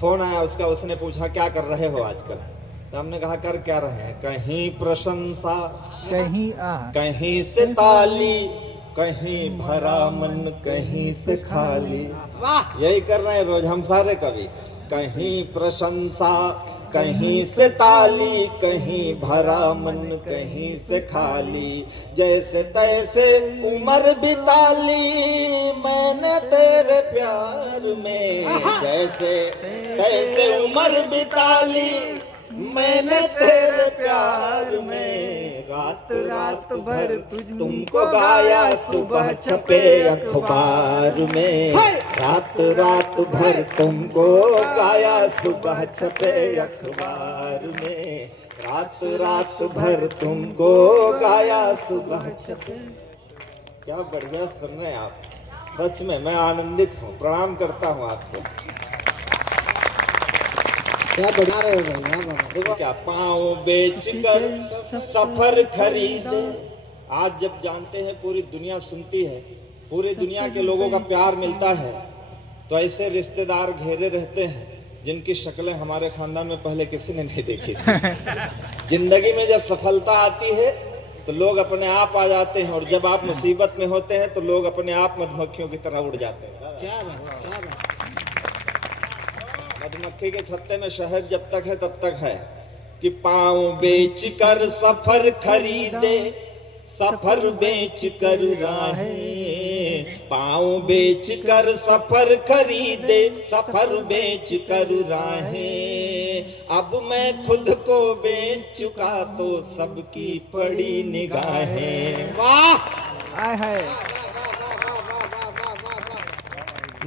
Phone आया उसका, उसने पूछा क्या कर रहे हो आजकल। तो हमने कहा कर क्या रहे हैं, कहीं प्रशंसा, कहीं कहीं से ताली, कहीं भरा मन, कहीं से खाली। यही कर रहे हैं रोज हम सारे कवि। कहीं प्रशंसा, कहीं से ताली, कहीं भरा मन, कहीं से खाली। जैसे तैसे उम्र बिताली मैंने तेरे प्यार में, जैसे तैसे उम्र बिताली मैंने तेरे प्यार में। रात रात भर तुमको गाया, सुबह छपे अखबार में। रात रात भर तुमको गाया, सुबह छपे अखबार में। रात रात भर तुमको गाया, सुबह छपे। क्या बढ़िया सुन रहे हैं आप, सच में मैं आनंदित हूँ, प्रणाम करता हूँ आपको। क्या बढ़ा रहे हो भाई, देखो क्या, पाँव बेच कर सफर खरीदे। आज जब जानते हैं पूरी दुनिया सुनती है, पूरी दुनिया के लोगों का प्यार मिलता है, तो ऐसे रिश्तेदार घेरे रहते हैं जिनकी शक्लें हमारे खानदान में पहले किसी ने नहीं देखी थी। जिंदगी में जब सफलता आती है तो लोग अपने आप आ जाते हैं, और जब आप मुसीबत में होते हैं तो लोग अपने आप मधुमक्खियों की तरह उड़ जाते हैं। क्या बात, क्या बात। मधुमक्खी के छत्ते में शहद जब तक है तब तक है। कि पाँव बेच कर सफर खरीदे, सफर बेच कर राहें। पाँव बेच कर सफर खरीदे, सफर बेच कर राहें। अब मैं खुद को बेच चुका तो सबकी पड़ी निगाहें। वाह, आय है।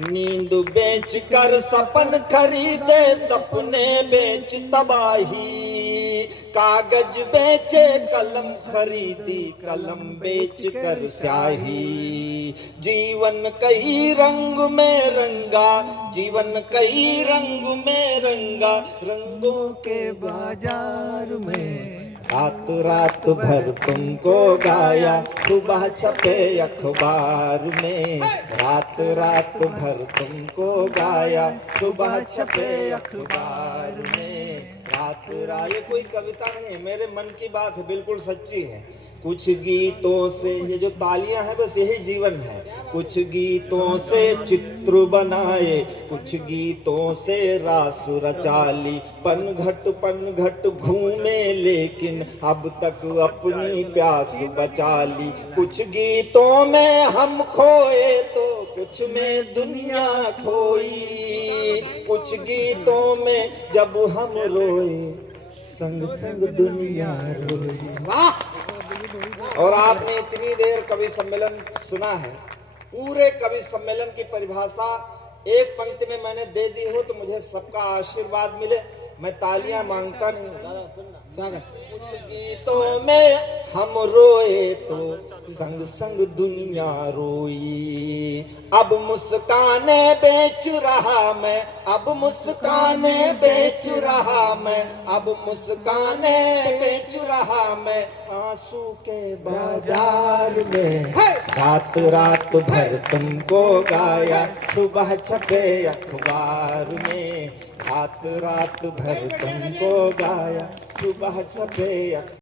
नींद बेच कर सपन खरीदे, सपने बेच तबाही। कागज बेचे कलम खरीदी, कलम बेच कर स्याही। जीवन कई रंग में रंगा, जीवन कई रंग में रंगा, रंगों के बाजार में। रात रात भर तुमको गाया, सुबह छपे अखबार में। रात रात भर तुमको गाया, सुबह छपे अखबार में। रात रात, ये कोई कविता नहीं है, मेरे मन की बात है, बिल्कुल सच्ची है। कुछ गीतों से, ये जो तालियां हैं बस यही जीवन है। कुछ गीतों से चित्र बनाए, कुछ गीतों से रास रचाली। पन घट घूमे लेकिन अब तक अपनी प्यास बचा ली। कुछ गीतों में हम खोए तो कुछ में दुनिया खोई। कुछ गीतों में जब हम रोए, संग संग दुनिया रोई। वाह। और आपने इतनी देर कवि सम्मेलन सुना है, पूरे कवि सम्मेलन की परिभाषा एक पंक्ति में मैंने दे दी हो तो मुझे सबका आशीर्वाद मिले। मैं तालियां मांगता नहीं। स्वागत। कुछ गीतों में हम रोए तो संग संग दुनिया रोई। अब मुस्काने बेच रहा मैं, अब मुस्काने बेच रहा मैं, अब मुस्काने बेच रहा मैं, आंसू के बाजार में। रात रात भर तुमको गाया, सुबह छपे अखबार में। रात रात भर तुमको गाया, सुबह छपे अखबार।